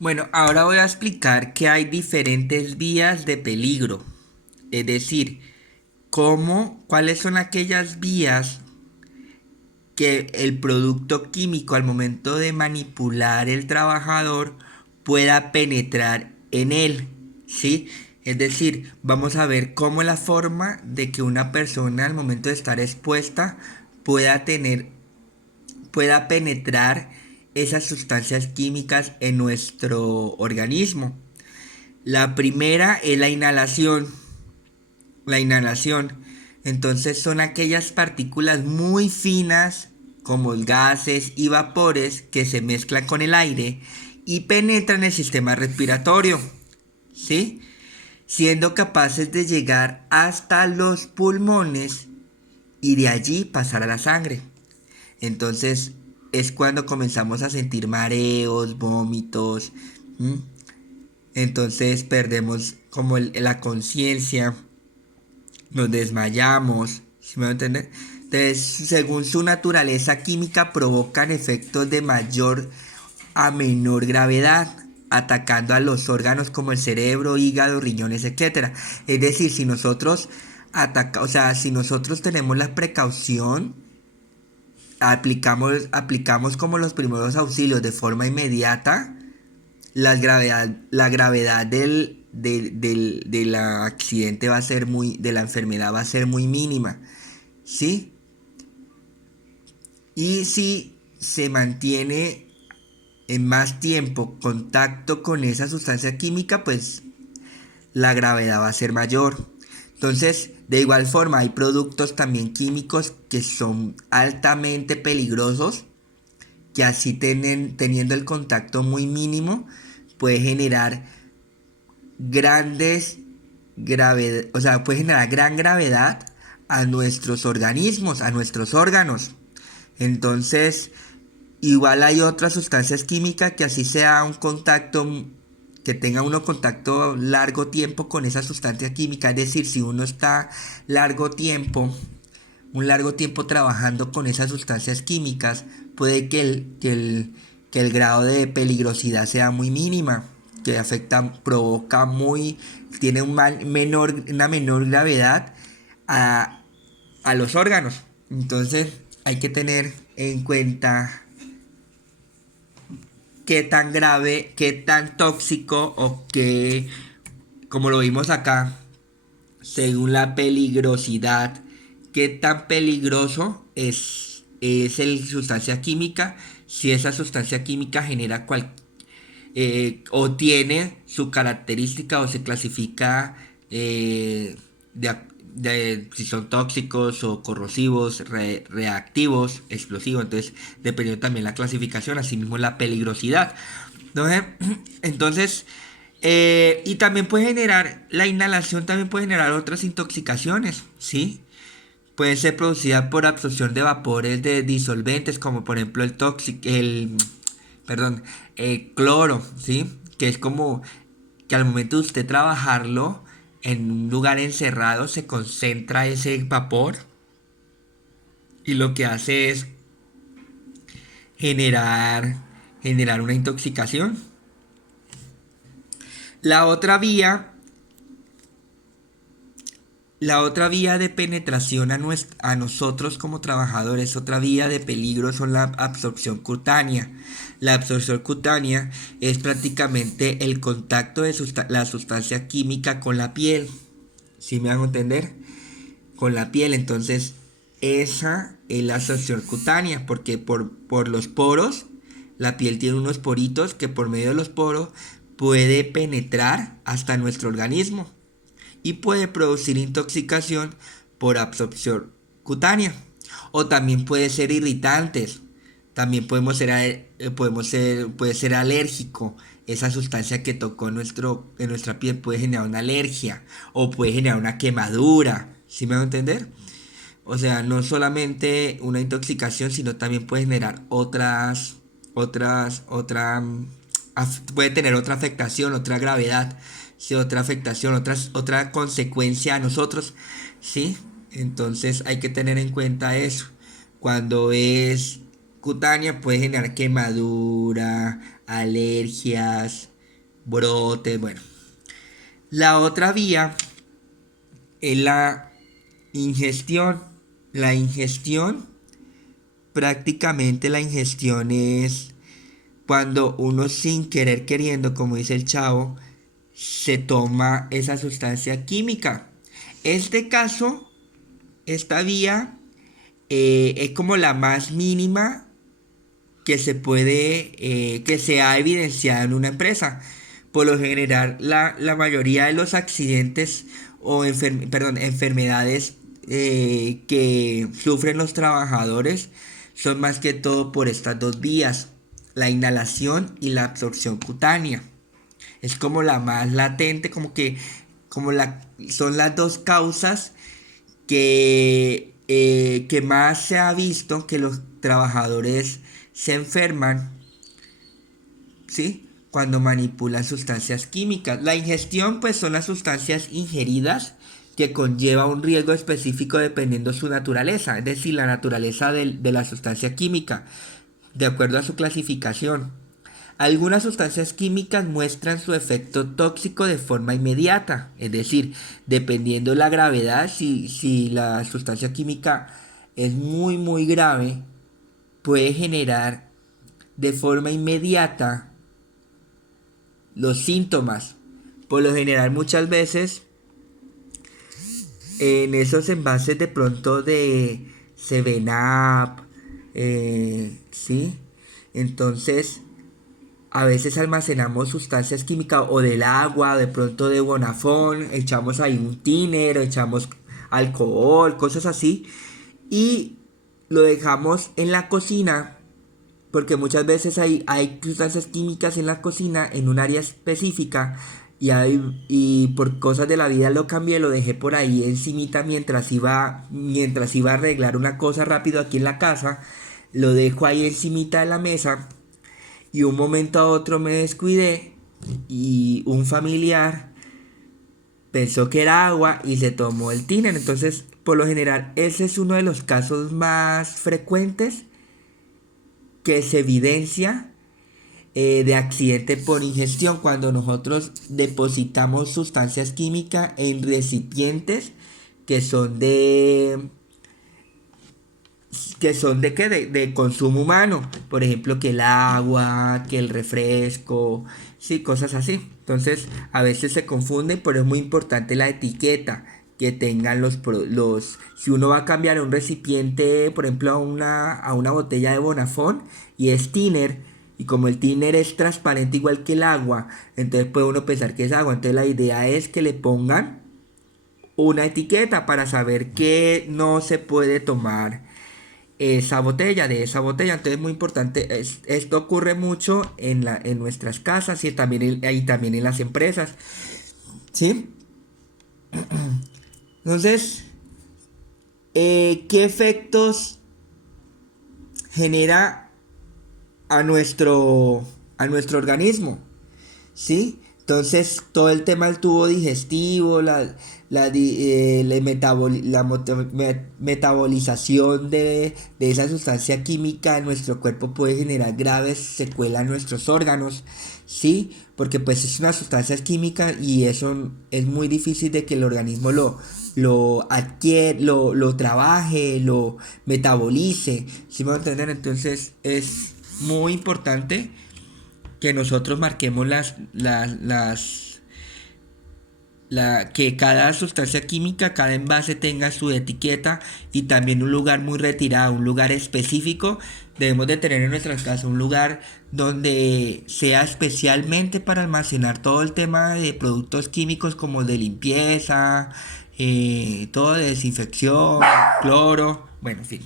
Bueno, ahora voy a explicar que hay diferentes vías de peligro. Es decir, cuáles son aquellas vías que el producto químico al momento de manipular el trabajador pueda penetrar en él, ¿sí? Es decir, vamos a ver cómo la forma de que una persona al momento de estar expuesta pueda pueda penetrar esas sustancias químicas en nuestro organismo. La primera es la inhalación. La inhalación. Entonces son aquellas partículas muy finas, como gases y vapores, que se mezclan con el aire y penetran el sistema respiratorio, ¿sí? Siendo capaces de llegar hasta los pulmones y de allí pasar a la sangre. Entonces es cuando comenzamos a sentir mareos, vómitos. ¿M? Entonces perdemos como la conciencia, nos desmayamos, ¿sí me va a entender? Entonces, según su naturaleza química, provocan efectos de mayor a menor gravedad, atacando a los órganos como el cerebro, hígado, riñones, etcétera. Es decir, si nosotros si nosotros tenemos la precaución, aplicamos como los primeros auxilios de forma inmediata, la gravedad del accidente va a ser de la enfermedad va a ser muy mínima, ¿sí? Y si se mantiene en más tiempo contacto con esa sustancia química, pues la gravedad va a ser mayor. Entonces, de igual forma, hay productos también químicos que son altamente peligrosos, que así teniendo el contacto muy mínimo, puede generar grandes gravedad, o sea, puede generar gran gravedad a nuestros organismos, a nuestros órganos. Entonces, igual hay otras sustancias químicas que así sea un contacto, que tenga uno contacto largo tiempo con esa sustancia química, es decir, si uno está largo tiempo, un largo tiempo trabajando con esas sustancias químicas, puede que el grado de peligrosidad sea muy mínima, que provoca tiene una menor gravedad a, a los órganos. Entonces hay que tener en cuenta qué tan grave, qué tan tóxico o qué, como lo vimos acá, según la peligrosidad, qué tan peligroso es el sustancia química, si esa sustancia química genera o tiene su característica o se clasifica si son tóxicos o corrosivos, reactivos, explosivos. Entonces, dependiendo también la clasificación, así mismo la peligrosidad. Entonces, entonces y también puede generar, la inhalación también puede generar otras intoxicaciones, ¿sí? Puede ser producida por absorción de vapores de disolventes, como por ejemplo perdón, cloro, ¿sí? Que es como que al momento de usted trabajarlo en un lugar encerrado se concentra ese vapor y lo que hace es generar, generar una intoxicación. La otra vía La otra vía de penetración a nosotros como trabajadores, otra vía de peligro son la absorción cutánea. La absorción cutánea es prácticamente el contacto de la sustancia química con la piel. ¿Sí me hago entender? Con la piel. Entonces, esa es la absorción cutánea, porque por los poros, la piel tiene unos poritos que por medio de los poros puede penetrar hasta nuestro organismo y puede producir intoxicación por absorción cutánea. O también puede ser irritantes. También puede ser alérgico. Esa sustancia que tocó en nuestra piel puede generar una alergia o puede generar una quemadura. ¿Sí me va a entender? O sea, no solamente una intoxicación, sino también puede generar puede tener otra afectación, otra gravedad, ¿sí? Otra afectación, otra consecuencia a nosotros, ¿sí? Entonces hay que tener en cuenta eso. Cuando es cutánea puede generar quemadura, alergias, brotes, bueno. La otra vía es la ingestión. La ingestión, prácticamente la ingestión es cuando uno sin querer queriendo, como dice el chavo, se toma esa sustancia química. Este caso, esta vía es como la más mínima que se puede, que se ha evidenciado en una empresa. Por lo general, la mayoría de los accidentes o enfermedades que sufren los trabajadores son más que todo por estas dos vías, la inhalación y la absorción cutánea. Es como la más latente, son las dos causas que más se ha visto que los trabajadores se enferman, ¿sí? Cuando manipulan sustancias químicas. La ingestión, pues, son las sustancias ingeridas que conlleva un riesgo específico dependiendo su naturaleza, es decir, la naturaleza de la sustancia química, de acuerdo a su clasificación. Algunas sustancias químicas muestran su efecto tóxico de forma inmediata, es decir, dependiendo la gravedad, si la sustancia química es muy grave, puede generar de forma inmediata los síntomas. Por lo general, muchas veces en esos envases de pronto de 7-Up, ¿sí? Entonces, a veces almacenamos sustancias químicas o del agua, de pronto de Bonafón, echamos ahí un tiner, echamos alcohol, cosas así, y lo dejamos en la cocina, porque muchas veces hay sustancias químicas en la cocina, en un área específica, y por cosas de la vida lo cambié, lo dejé por ahí encimita mientras iba a arreglar una cosa rápido aquí en la casa, lo dejo ahí encimita de la mesa y un momento a otro me descuidé y un familiar pensó que era agua y se tomó el tiner. Entonces, por lo general, ese es uno de los casos más frecuentes que se evidencia de accidente por ingestión cuando nosotros depositamos sustancias químicas en recipientes que son de ¿qué? De consumo humano. Por ejemplo, que el agua, que el refresco, sí, cosas así. Entonces, a veces se confunden, pero es muy importante la etiqueta que tengan si uno va a cambiar un recipiente, por ejemplo, a una botella de Bonafón y es tiner, y como el tiner es transparente igual que el agua, entonces puede uno pensar que es agua. Entonces la idea es que le pongan una etiqueta para saber que no se puede tomar de esa botella. Entonces es muy importante. Esto ocurre mucho en nuestras casas y también en las empresas. ¿Sí? Entonces, ¿qué efectos genera a nuestro organismo? ¿Sí? Entonces, todo el tema del tubo digestivo, metabolización de esa sustancia química en nuestro cuerpo puede generar graves secuelas en nuestros órganos, ¿sí? Porque pues es una sustancia química y eso es muy difícil de que el organismo lo adquiere, lo trabaje, lo metabolice, ¿sí me van a entender? Entonces, es muy importante que nosotros marquemos que cada sustancia química, cada envase tenga su etiqueta y también un lugar muy retirado, un lugar específico. Debemos de tener en nuestras casas un lugar donde sea especialmente para almacenar todo el tema de productos químicos como de limpieza, todo de desinfección, cloro, bueno, en fin.